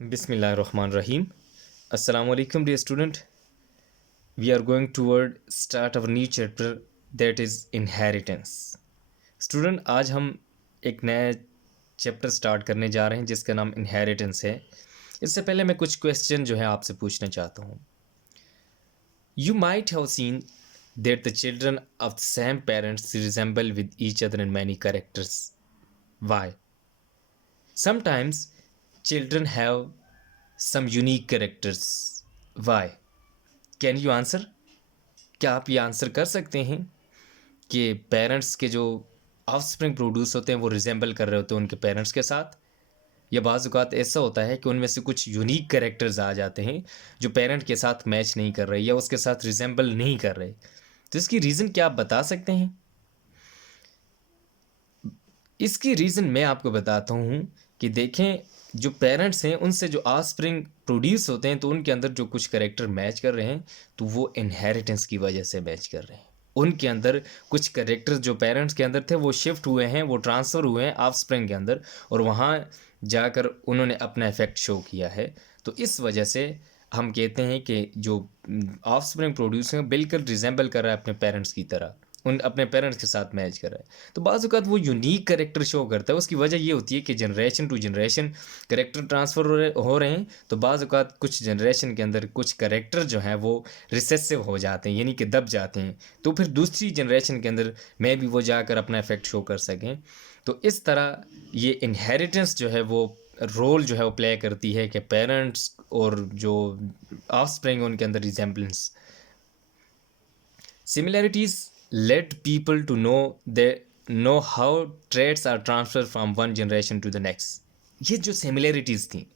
Bismillahirrahmanirrahim. Assalamu alaikum, dear student. We are going toward start our new chapter, that is inheritance. Student, आज हम एक नया chapter start करने जा रहे हैं जिसका नाम इनहेरिटेंस है. इससे पहले मैं कुछ क्वेश्चन जो है आपसे पूछना चाहता हूँ. You might have seen that the children of the same parents resemble with each other in many characters. Why? Sometimes children have some unique characters. Why? Can you answer? क्या आप ये आंसर कर सकते हैं कि पेरेंट्स के जो offspring produce होते हैं वो रिजेंबल कर रहे होते हैं उनके पेरेंट्स के साथ, या बाज़ औक़ात ऐसा होता है कि उनमें से कुछ यूनिक कैरेक्टर्स आ जाते हैं जो पेरेंट के साथ मैच नहीं कर रहे या उसके साथ रिजेंबल नहीं कर रहे. तो इसकी रीज़न क्या आप बता सकते हैं? इसकी रीज़न मैं आपको बताता हूँ कि देखें, जो पेरेंट्स हैं उनसे जो ऑफस्प्रिंग प्रोड्यूस होते हैं तो उनके अंदर जो कुछ कैरेक्टर मैच कर रहे हैं तो वो इनहेरिटेंस की वजह से मैच कर रहे हैं. उनके अंदर कुछ कैरेक्टर्स जो पेरेंट्स के अंदर थे वो शिफ्ट हुए हैं, वो ट्रांसफ़र हुए हैं ऑफस्प्रिंग के अंदर और वहाँ जाकर उन्होंने अपना इफ़ेक्ट शो किया है. तो इस वजह से हम कहते हैं कि जो ऑफस्प्रिंग प्रोड्यूस हैं बिल्कुल रिजेंबल कर रहा है अपने पेरेंट्स की तरह, उन अपने पेरेंट्स के साथ मैच कर रहा है. तो बाज़ औक़ात वो यूनिक कैरेक्टर शो करता है. उसकी वजह ये होती है कि generation to generation character transfer हो रहे हैं. तो बाज़ औक़ात कुछ जनरेशन के अंदर कुछ कैरेक्टर जो हैं वो रिसेसिव हो जाते हैं, यानी कि दब जाते हैं. तो फिर दूसरी जनरेशन के अंदर में भी वो जाकर अपना इफ़ेक्ट शो कर सकें. तो इस तरह ये इनहेरिटेंस जो है वो रोल जो है वो प्ले करती है कि पेरेंट्स और जो ऑफस्प्रिंग उनके अंदर resemblance. Similarities let people to know how traits are transferred from one generation to the next. ये जो सिमिलैरिटीज़ थी,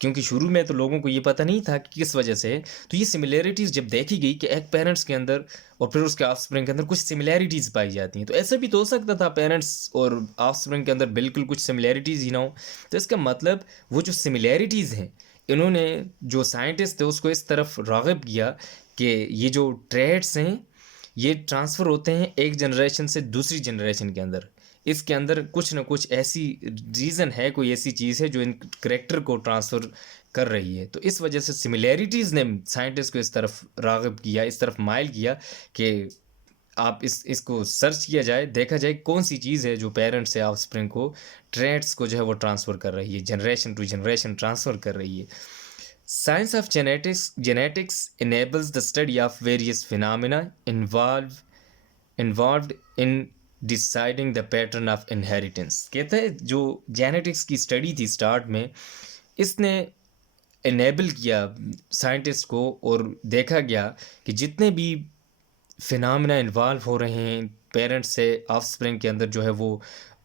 क्योंकि शुरू में तो लोगों को ये पता नहीं था कि किस वजह से है, तो ये सिमिलैरिटीज़ जब देखी गई कि एक पेरेंट्स के अंदर और फिर उसके ऑफस्प्रिंग के अंदर कुछ सिमिलैरिटीज़ पाई जाती हैं, तो ऐसा भी तो हो सकता था पेरेंट्स और ऑफस्प्रिंग के अंदर बिल्कुल कुछ सिमिलैरिटीज़ ही ना हो. तो इसका मतलब वो जो सिमिलैरिटीज़ हैं, इन्होंने जो साइंटिस्ट थे उसको इस तरफ राग़िब किया कि ये जो ट्रेट्स हैं ये ट्रांसफ़र होते हैं एक जनरेशन से दूसरी जनरेशन के अंदर. इसके अंदर कुछ ना कुछ ऐसी रीज़न है, कोई ऐसी चीज़ है जो इन करैक्टर को ट्रांसफ़र कर रही है. तो इस वजह से सिमिलैरिटीज़ ने साइंटिस्ट को इस तरफ राग़िब किया, इस तरफ माइल किया कि आप इसको सर्च किया जाए, देखा जाए कौन-सी चीज़ है जो पेरेंट्स से ऑफस्प्रिंग को ट्रेट्स को जो है वो ट्रांसफ़र कर रही है, जनरेशन टू जनरेशन ट्रांसफ़र कर रही है. Science of genetics enables the study of various phenomena involved in deciding the pattern of inheritance. कहता है जो जेनेटिक्स की स्टडी थी स्टार्ट में, इसने इनेबल किया साइंटिस्ट को और देखा गया कि जितने भी फिनोमेना इन्वॉल्व हो रहे हैं पेरेंट्स से ऑफस्प्रिंग के अंदर जो है वो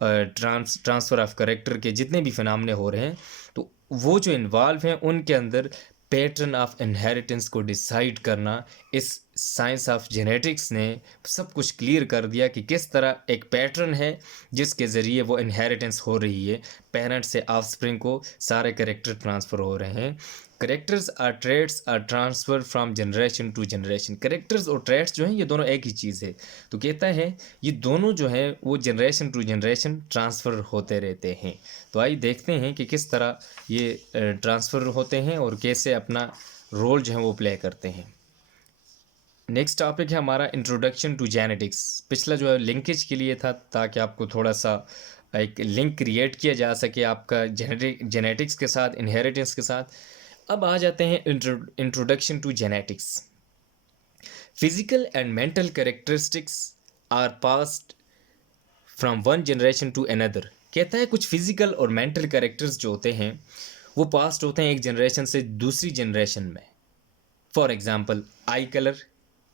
ट्रांसफ़र ऑफ कैरेक्टर के जितने भी फिनोमेना हो रहे हैं, तो वो जो इन्वॉल्व हैं उनके अंदर पैटर्न ऑफ इनहेरिटेंस को डिसाइड करना इस साइंस ऑफ जेनेटिक्स ने सब कुछ क्लियर कर दिया कि किस तरह एक पैटर्न है जिसके ज़रिए वो इनहेरिटेंस हो रही है. पेरेंट्स से ऑफस्प्रिंग को सारे कैरेक्टर ट्रांसफ़र हो रहे हैं. Characters or traits are transfer from generation to generation. Characters और ट्रेट्स जो हैं ये दोनों एक ही चीज़ है. तो कहता है ये दोनों जो हैं वो जनरेशन टू जनरेशन ट्रांसफ़र होते रहते हैं. तो आइए देखते हैं कि किस तरह ये ट्रांसफ़र होते हैं और कैसे अपना रोल जो है वो प्ले करते हैं. नेक्स्ट टॉपिक है हमारा इंट्रोडक्शन टू जेनेटिक्स. पिछला जो है लिंकेज के लिए था ताकि आपको थोड़ा सा एक लिंक क्रिएट किया जा सके आपका जेनेटिक्स के साथ, इनहेरिटेंस के साथ. अब आ जाते हैं introduction to genetics. Physical and mental characteristics are passed from one generation to another. कहता है कुछ फिजिकल और मेंटल कैरेक्टर्स जो होते हैं वो पास्ट होते हैं एक जनरेशन से दूसरी जनरेशन में. फॉर एग्जांपल आई कलर,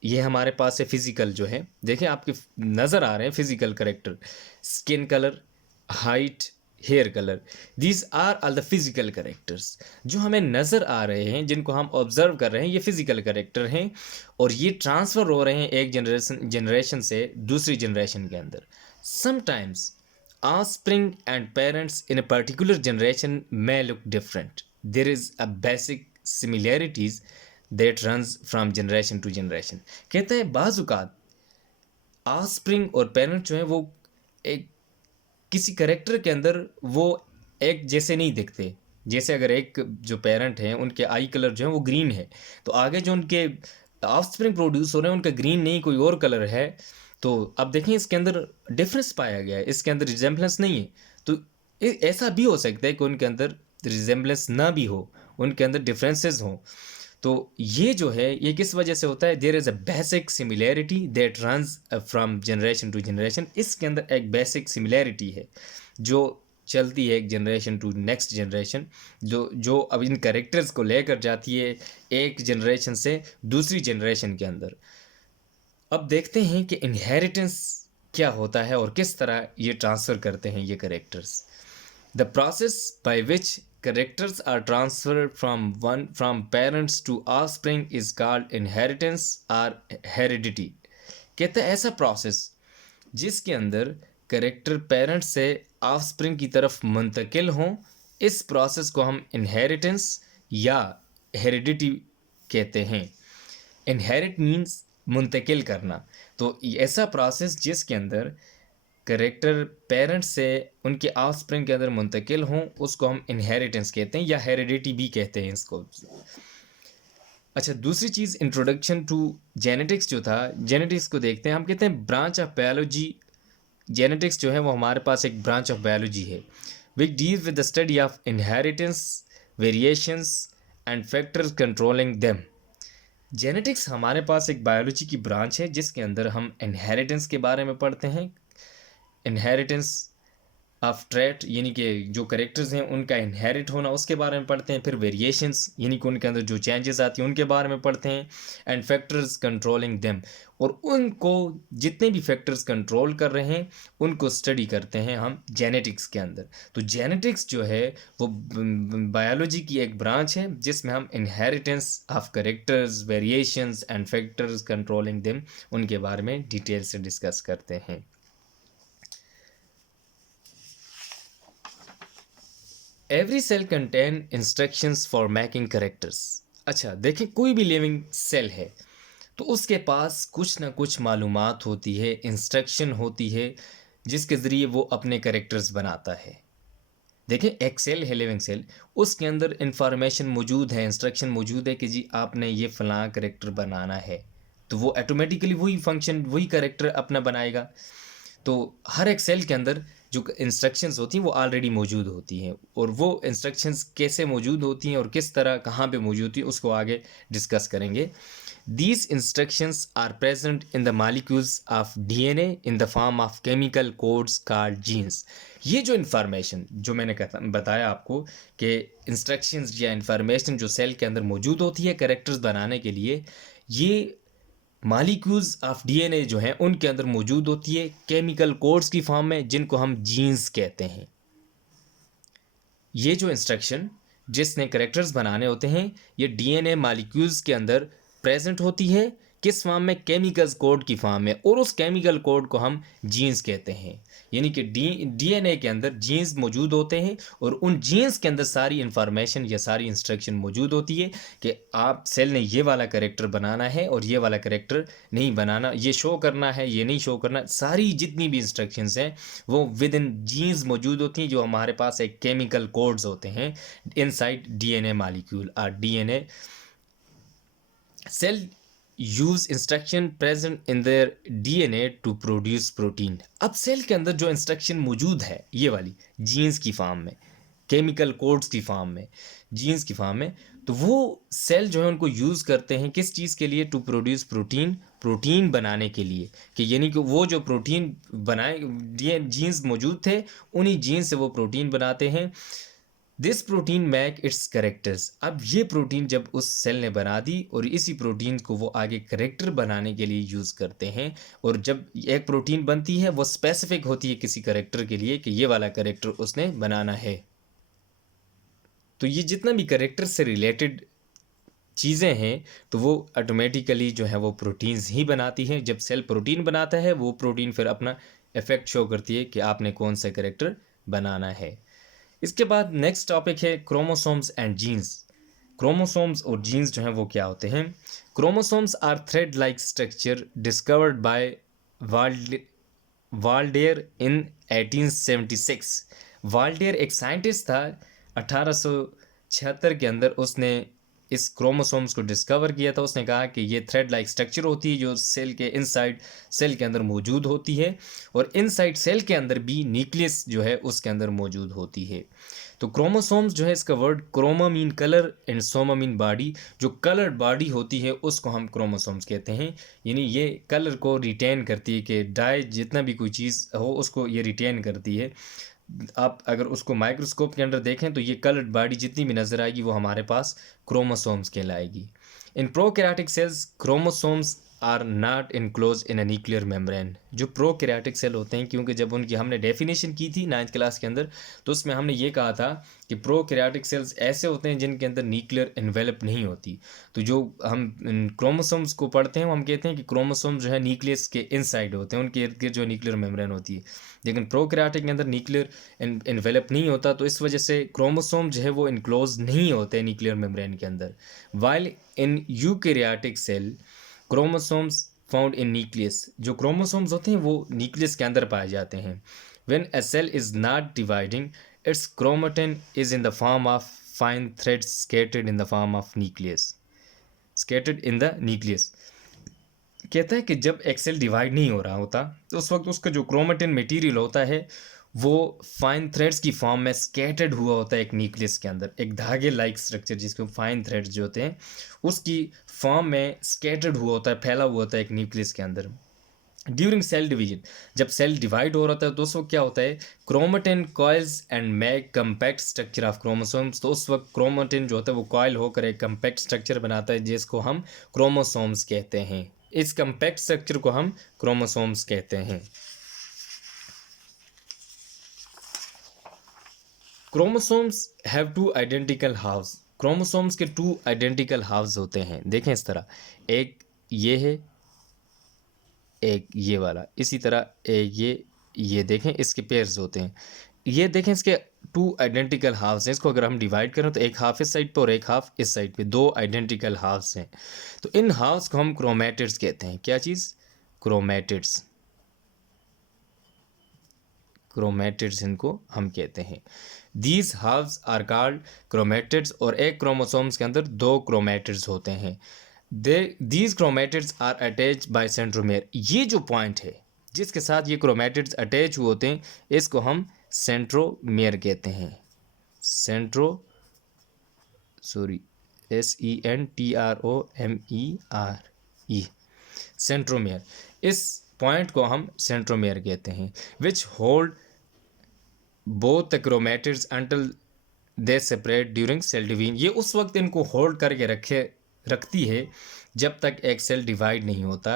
ये हमारे पास है फिजिकल जो है, देखें आपके नज़र आ रहे हैं physical character. Skin colour, height, hair colour, these are all the physical characters जो हमें नज़र आ रहे हैं, जिनको हम ऑब्जर्व कर रहे हैं, ये फिजिकल कैरेक्टर हैं और ये ट्रांसफ़र हो रहे हैं एक जनरेशन से दूसरी जनरेशन के अंदर. Sometimes offspring and parents in a particular generation may look different. There is a basic similarities that runs from generation to generation. कहता है बाज़-औक़ात offspring और पेरेंट्स जो हैं वो एक किसी करेक्टर के अंदर वो एक जैसे नहीं दिखते. जैसे अगर एक जो पेरेंट हैं उनके आई कलर जो है वो ग्रीन है, तो आगे जो उनके ऑफस्प्रिंग प्रोड्यूस हो रहे हैं उनका ग्रीन नहीं कोई और कलर है, तो अब देखें इसके अंदर डिफरेंस पाया गया है, इसके अंदर रिजेम्बलेंस नहीं है। तो ऐसा भी हो सकता है कि उनके अंदर रिजेम्बलेंस ना भी हो, उनके अंदर डिफरेंसेस हों। तो ये जो है ये किस वजह से होता है? There is a basic similarity that runs from generation to generation. इसके अंदर एक बेसिक सिमिलैरिटी है जो चलती है एक जनरेशन टू नेक्स्ट जनरेशन, जो अब इन करेक्टर्स को लेकर जाती है एक जनरेशन से दूसरी जनरेशन के अंदर। अब देखते हैं कि इनहेरिटेंस क्या होता है और किस तरह ये ट्रांसफ़र करते हैं ये characters. The process by which characters are transferred from parents to offspring is called inheritance or heredity। कहते हैं ऐसा प्रोसेस जिसके अंदर करेक्टर पेरेंट्स से ऑफस्प्रिंग की तरफ मुंतकिल हों, इस प्रोसेस को हम इनहेरिटेंस या हेरिडिटी कहते हैं। इनहेरिट मीन्स मुंतकिल करना, तो ऐसा प्रोसेस जिसके अंदर करेक्टर पेरेंट्स से उनके ऑफस्प्रिंग के अंदर मुंतकिल हों उसको हम इनहेरिटेंस कहते हैं या हेरिडिटी भी कहते हैं इसको। अच्छा, दूसरी चीज़ इंट्रोडक्शन टू जेनेटिक्स जो था, जेनेटिक्स को देखते हैं। हम कहते हैं ब्रांच ऑफ बायोलॉजी, जेनेटिक्स जो है वो हमारे पास एक ब्रांच ऑफ बायोलॉजी है which deals with the study of inheritance, variations and factors controlling them. Genetics हमारे पास एक बायोलॉजी की ब्रांच है जिसके अंदर हम इनहेरिटेंस के बारे में पढ़ते हैं, इनहेरिटेंस ऑफ ट्रेट यानी कि जो करेक्टर्स हैं उनका इनहेरिट होना उसके बारे में पढ़ते हैं, फिर वेरिएशंस यानी कि उनके अंदर जो चेंजेस आती हैं उनके बारे में पढ़ते हैं, एंड फैक्टर्स कंट्रोलिंग देम, और उनको जितने भी फैक्टर्स कंट्रोल कर रहे हैं उनको स्टडी करते हैं हम जेनेटिक्स के अंदर। तो जेनेटिक्स जो है वो बायोलॉजी की एक ब्रांच है जिसमें हम inheritance of characters, variations and factors controlling them उनके बारे में डिटेल से डिस्कस करते हैं। Every cell contain instructions for making characters. अच्छा देखें, कोई भी लिविंग सेल है तो उसके पास कुछ ना कुछ मालूमात होती है, इंस्ट्रक्शन होती है जिसके ज़रिए वो अपने करेक्टर्स बनाता है। देखें, एक सेल है लिविंग सेल, उसके अंदर इंफॉर्मेशन मौजूद है, इंस्ट्रक्शन मौजूद है कि जी आपने ये फ़लाँ करेक्टर बनाना है, तो वो ऑटोमेटिकली वही फंक्शन वही करेक्टर अपना बनाएगा। तो हर एक सेल के अंदर जो इंस्ट्रक्शंस होती हैं वो ऑलरेडी मौजूद होती हैं, और वो इंस्ट्रक्शंस कैसे मौजूद होती हैं और किस तरह कहाँ पे मौजूद होती हैं उसको आगे डिस्कस करेंगे। These instructions are present in the molecules of DNA in the form of chemical codes called genes. ये जो इन्फॉर्मेशन जो मैंने बताया आपको कि इंस्ट्रक्शंस या इन्फॉर्मेशन जो सेल के अंदर मौजूद होती है करेक्टर्स बनाने के लिए, ये मॉलिक्यूल्स ऑफ डीएनए जो हैं उनके अंदर मौजूद होती है केमिकल कोड्स की फॉर्म में जिनको हम जीन्स कहते हैं। ये जो इंस्ट्रक्शन जिसने करेक्टर्स बनाने होते हैं ये डीएनए मॉलिक्यूल्स के अंदर प्रेजेंट होती है, किस फॉर्म में? केमिकल्स कोड की फॉर्म में, और उस केमिकल कोड को हम जीन्स कहते हैं। यानी कि डीएनए के अंदर जीन्स मौजूद होते हैं और उन जीन्स के अंदर सारी इंफॉर्मेशन या सारी इंस्ट्रक्शन मौजूद होती है कि आप सेल ने ये वाला करेक्टर बनाना है और ये वाला करेक्टर नहीं बनाना, ये शो करना है, ये नहीं शो करना। सारी जितनी भी इंस्ट्रक्शंस हैं वो विद इन जीन्स मौजूद होती हैं जो हमारे पास एक केमिकल कोड्स होते हैं इनसाइड डीएनए मॉलिक्यूल और DNA cell use instruction present in their DNA to produce protein. अब सेल के अंदर जो इंस्ट्रक्शन मौजूद है ये वाली जीन्स की फॉर्म में, केमिकल कोड्स की फॉर्म में, जीन्स की फॉर्म में, तो वो सेल जो है उनको यूज़ करते हैं किस चीज़ के लिए? टू प्रोड्यूस प्रोटीन, प्रोटीन बनाने के लिए। कि यानी कि वो जो प्रोटीन बनाए जीन्स मौजूद थे उन्हीं जीन्स से वो प्रोटीन बनाते हैं। This protein make its characters. अब ये प्रोटीन जब उस सेल ने बना दी और इसी प्रोटीन को वो आगे करेक्टर बनाने के लिए यूज़ करते हैं, और जब एक प्रोटीन बनती है वो स्पेसिफिक होती है किसी करेक्टर के लिए कि ये वाला करेक्टर उसने बनाना है। तो ये जितना भी करेक्टर से रिलेटेड चीज़ें हैं तो वो ऑटोमेटिकली जो है वो प्रोटीन्स ही बनाती हैं। जब सेल प्रोटीन बनाता है वो प्रोटीन फिर अपना इफेक्ट शो करती है कि आपने कौन सा करेक्टर बनाना है। इसके बाद नेक्स्ट टॉपिक है क्रोमोसोम्स एंड जीन्स। क्रोमोसोम्स और जीन्स जो हैं वो क्या होते हैं? Chromosomes are thread like structure discovered by Waldeyer in 1876। Waldeyer एक साइंटिस्ट था, 1800 1976 के अंदर उसने इस क्रोमोसोम्स को डिस्कवर किया था। उसने कहा कि ये थ्रेड लाइक स्ट्रक्चर होती है जो सेल के इनसाइड सेल के अंदर मौजूद होती है, और इनसाइड सेल के अंदर भी न्यूक्लियस जो है उसके अंदर मौजूद होती है। तो क्रोमोसोम्स जो है, इसका word chroma mean colour and soma mean body. जो कलर्ड बॉडी होती है उसको हम क्रोमोसोम्स कहते हैं, यानी ये कलर को रिटेन करती है कि डाई जितना भी कोई चीज़ हो उसको ये रिटेन करती है। आप अगर उसको माइक्रोस्कोप के अंदर देखें तो ये कलर्ड बॉडी जितनी भी नज़र आएगी वो हमारे पास क्रोमोसोम्स कहलाएगी। In prokaryotic cells chromosomes are not enclose in a nuclear membrane. जो प्रोकैरियोटिक सेल होते हैं, क्योंकि जब उनकी हमने डेफिनेशन की थी 9th क्लास के अंदर, तो उसमें हमने ये कहा था कि प्रोकैरियोटिक सेल्स ऐसे होते हैं जिनके अंदर न्यूक्लियर एनवेलप नहीं होती। तो जो हम क्रोमोसोम्स को पढ़ते हैं वो हम कहते हैं कि क्रोमोसोम्स जो है न्यूक्लियस के इनसाइड होते हैं, उनके इर्द गिर्द जो न्यूक्लियर मेम्ब्रेन होती है। लेकिन प्रोकैरियोटिक के अंदर न्यूक्लियर एनवेलप नहीं होता, तो इस वजह से क्रोमोसोम जो है वो इनक्लोज नहीं होते न्यूक्लियर मेम्ब्रेन के अंदर। While in eukaryotic cell chromosomes found in nucleus. जो क्रोमोसोम्स होते हैं वो न्यूक्लियस के अंदर पाए जाते हैं। When a cell is not dividing its chromatin is in the form of fine threads scattered in the form of nucleus, scattered in the nucleus. कहता है कि जब एक सेल डिवाइड नहीं हो रहा होता तो उस वक्त उसका जो क्रोमेटिन मटेरियल होता है वो फाइन थ्रेड्स की फॉर्म में स्कैटर्ड हुआ होता है एक न्यूक्लियस के अंदर। एक धागे लाइक स्ट्रक्चर जिसको फाइन थ्रेड्स जो होते हैं उसकी फॉर्म में स्कैटर्ड हुआ होता है, फैला हुआ होता है एक न्यूक्लियस के अंदर। ड्यूरिंग सेल डिवीजन, जब सेल डिवाइड हो रहा होता है तो उस वक्त क्या होता है, chromatin coils and make compact structure of chromosomes. तो उस वक्त क्रोमेटिन जो होता है वो कॉइल होकर एक कम्पैक्ट स्ट्रक्चर बनाता है जिसको हम क्रोमोसोम्स कहते हैं। इस कम्पैक्ट स्ट्रक्चर को हम क्रोमोसोम्स कहते हैं। Chromosomes have two identical halves. Chromosomes के 2 आइडेंटिकल हाफ्स होते हैं। देखें इस तरह, एक ये है, एक ये वाला, इसी तरह एक ये देखें इसके पेयर्स होते हैं। ये देखें इसके 2 आइडेंटिकल हाफ्स हैं। इसको अगर हम डिवाइड करें तो एक हाफ इस साइड पे और एक हाफ इस साइड पे, 2 आइडेंटिकल हाफ्स हैं। तो इन हाफ्स को हम क्रोमैटिड्स कहते हैं। क्या चीज़? क्रोमैटिड्स। क्रोमैटिड्स इनको हम कहते हैं। These halves are called chromatids. और एक क्रोमोसोम्स के अंदर 2 क्रोमैटिड्स होते हैं। These chromatids are attach by centromere. ये जो पॉइंट है जिसके साथ ये क्रोमैटिड्स अटैच हुए होते हैं इसको हम सेंट्रोमेयर कहते हैं। SENTROMERE, centromere. इस पॉइंट को हम सेंट्रोमेयर कहते हैं। Which hold both the chromatids until they separate during cell division. ये उस वक्त इनको होल्ड करके रखती है जब तक एक सेल डिवाइड नहीं होता।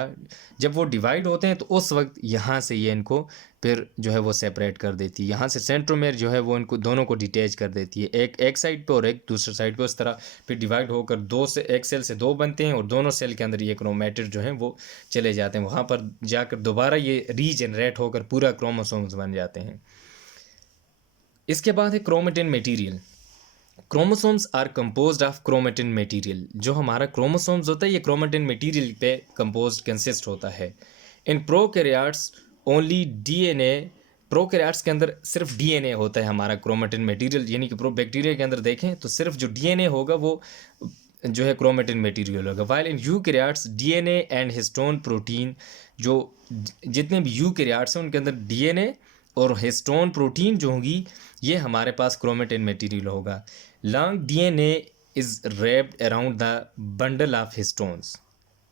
जब वो डिवाइड होते हैं तो उस वक्त यहाँ से ये इनको फिर जो है वो सेपरेट कर देती है। यहाँ से सेंट्रोमेयर जो है वो इनको दोनों को डिटैच कर देती है, एक साइड पे और एक दूसरे साइड पे। उस तरह फिर डिवाइड होकर एक सेल से 2 बनते हैं और दोनों सेल के अंदर ये क्रोमैटिड जो हैं वो चले जाते हैं। वहाँ पर जाकर दोबारा ये रीजनरेट होकर पूरा क्रोमोसोम्स बन जाते हैं। इसके बाद है chromatin material. Chromosomes are composed of chromatin material. जो हमारा क्रोमोसोम्स होता है ये क्रोमेटिन मटेरियल पे कंपोज्ड कंसिस्ट होता है। In prokaryotes only DNA. Prokaryotes के अंदर सिर्फ डीएनए होता है हमारा क्रोमेटिन मटेरियल, यानी कि बैक्टीरिया के अंदर देखें तो सिर्फ जो डीएनए होगा वो जो है क्रोमेटिन मटेरियल होगा। While in eukaryotes DNA and histone protein. जो जितने भी यूकैरियोट्स हैं उनके अंदर डीएनए और हिस्टोन प्रोटीन जो होगी ये हमारे पास क्रोमेटिन मटेरियल होगा। Long DNA is wrapped around the bundle of histones.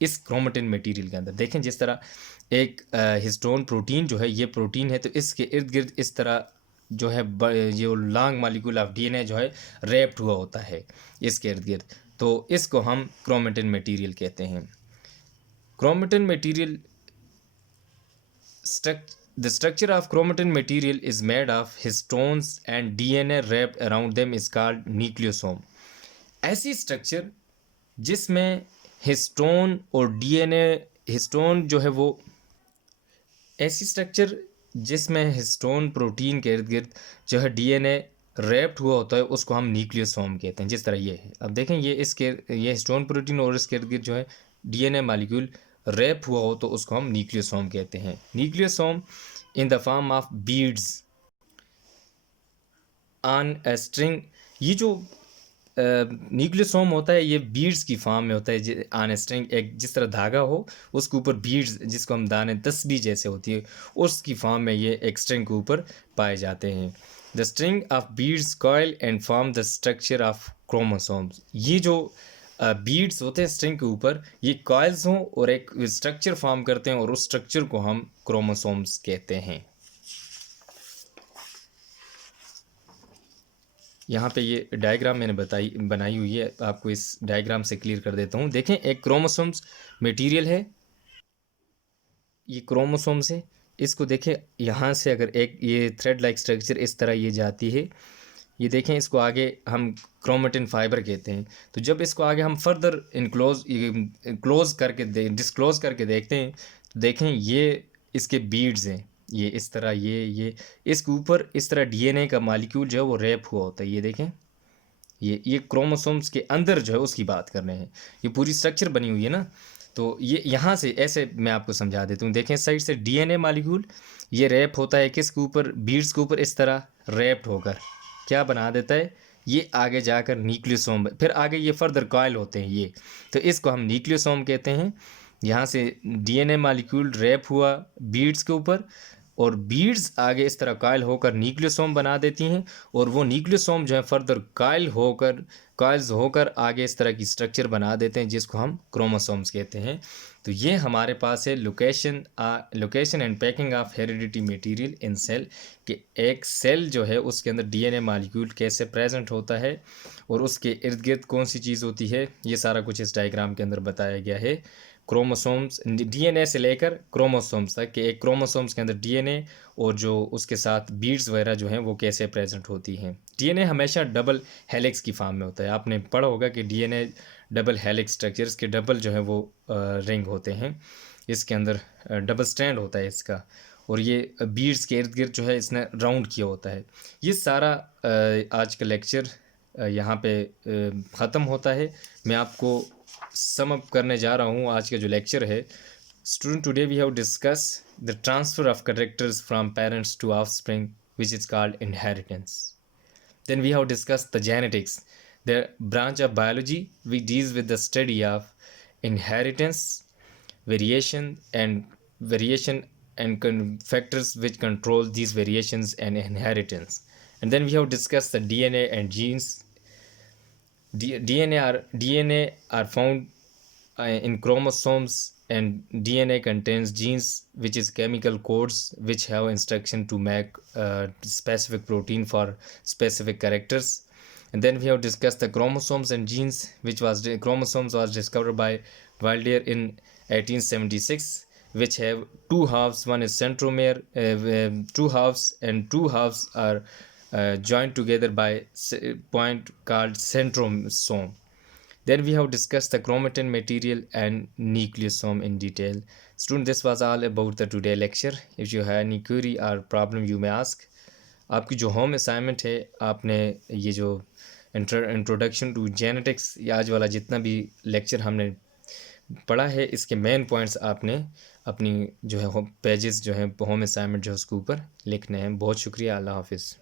इस क्रोमेटिन मटेरियल के अंदर देखें जिस तरह एक हिस्टोन प्रोटीन जो है ये प्रोटीन है, तो इसके इर्द गिर्द इस तरह जो है ये लॉन्ग मॉलिक्यूल ऑफ डीएनए जो है रैप्ड हुआ होता है इसके इर्द गिर्द। तो इसको हम क्रोमेटिन मटेरियल कहते हैं। Chromatin material The structure of chromatin material is made of histones and DNA wrapped around them is called nucleosome। ऐसी स्ट्रक्चर जिसमें हिस्टोन और डीएनए, हिस्टोन जो है वो ऐसी स्ट्रक्चर जिसमें हिस्टोन प्रोटीन के इर्द गिर्द जो है डीएनए रैप्ड हुआ होता है उसको हम न्यूक्लियोसोम कहते हैं। जिस तरह ये है, अब देखें ये हिस्टोन प्रोटीन और इसके इर्द गिर्द जो है डीएनए मॉलिक्यूल रैप हुआ हो तो उसको हम न्यूक्लियोसोम कहते हैं। Nucleosome in the form of beads on a string. ये जो न्यूक्लियोसोम होता है ये बीड्स की फॉर्म में होता है, ऑन स्ट्रिंग, एक जिस तरह धागा हो उसके ऊपर बीड्स जिसको हम दाने तस्बीह जैसे होती है उसकी फॉर्म में ये एक स्ट्रिंग के ऊपर पाए जाते हैं। The string of beads coil and form the structure of chromosomes. ये जो बीड्स होते हैं स्ट्रिंग के ऊपर ये कॉइल्स हों और एक स्ट्रक्चर फॉर्म करते हैं और उस स्ट्रक्चर को हम क्रोमोसोम्स कहते हैं। यहाँ पे ये डायग्राम मैंने बनाई हुई है, आपको इस डायग्राम से क्लियर कर देता हूँ। देखें एक क्रोमोसोम्स मटेरियल है, ये क्रोमोसोम्स है, इसको देखें यहाँ से अगर एक ये थ्रेड लाइक स्ट्रक्चर इस तरह ये जाती है, ये देखें इसको आगे हम क्रोमेटिन फाइबर कहते हैं। तो जब इसको आगे हम फर्दर क्लोज करके डिस्क्लोज करके देखते हैं तो देखें ये इसके बीड्स हैं, ये इस तरह ये इसके ऊपर इस तरह डीएनए का मॉलिक्यूल जो है वो रैप हुआ होता है। ये देखें ये क्रोमोसोम्स के अंदर जो है उसकी बात कर रहे हैं, ये पूरी स्ट्रक्चर बनी हुई है ना। तो ये यहाँ से ऐसे मैं आपको समझा देता हूँ। देखें साइड से डीएनए मॉलिक्यूल ये रैप होता है किसके ऊपर, बीड्स के ऊपर इस तरह रैप्ड होकर क्या बना देता है, ये आगे जाकर न्यूक्लियोसोम, फिर आगे ये फर्दर कॉइल होते हैं ये, तो इसको हम न्यूक्लियोसोम कहते हैं। यहाँ से डीएनए मॉलिक्यूल रैप हुआ बीड्स के ऊपर और बीड्स आगे इस तरह कॉइल होकर न्यूक्लियोसोम बना देती हैं और वो न्यूक्लियोसोम जो है फर्दर कॉइल्स होकर आगे इस तरह की स्ट्रक्चर बना देते हैं जिसको हम क्रोमोसोम्स कहते हैं। तो ये हमारे पास है location and packing of heredity material in cell, कि एक सेल जो है उसके अंदर डीएनए मॉलिक्यूल कैसे प्रेजेंट होता है और उसके इर्द गिर्द कौन सी चीज़ होती है, ये सारा कुछ इस डायग्राम के अंदर बताया गया है। क्रोमोसोम्स डीएनए से लेकर क्रोमोसोम्स तक, कि एक क्रोमोसोम्स के अंदर डीएनए और जो उसके साथ बीड्स वगैरह जो हैं वो कैसे प्रेजेंट होती हैं। डीएनए हमेशा डबल हेलिक्स की फॉर्म में होता है, आपने पढ़ा होगा कि डीएनए डबल हेलिक्स स्ट्रक्चर्स के डबल जो है वो रिंग होते हैं, इसके अंदर डबल स्ट्रैंड होता है इसका, और ये बीड्स के इर्द गिर्द जो है इसने राउंड किया होता है। ये सारा आज का लेक्चर यहाँ पे ख़त्म होता है। मैं आपको सम अप करने जा रहा हूँ आज का जो लेक्चर है। Student, today we have discuss the transfer of characters from parents to offspring which is called inheritance. Then we have discussed the genetics, the branch of biology which deals with the study of inheritance, variation and factors which control these variations and inheritance. And then we have discussed the DNA and genes. DNA are found in chromosomes, and DNA contains genes which is chemical codes which have instruction to make specific protein for specific characters. And then we have discussed the chromosomes and genes, which was chromosomes was discovered by Valdier in 1876, which have two halves, one is centromere, two halves, and two halves are joined together by point called centrosome. Then we have discussed the chromatin material and nucleosome in detail. Student, this was all about the today lecture. If you have any query or problem, you may ask. आपकी जो home assignment है, आपने ये जो introduction to genetics, आज वाला जितना भी लेक्चर हमने पढ़ा है, इसके मेन पॉइंट्स आपने अपनी जो है पेजेस जो है होम असाइनमेंट जो है उसके ऊपर लिखने हैं। बहुत शुक्रिया, अल्लाह हाफिज़।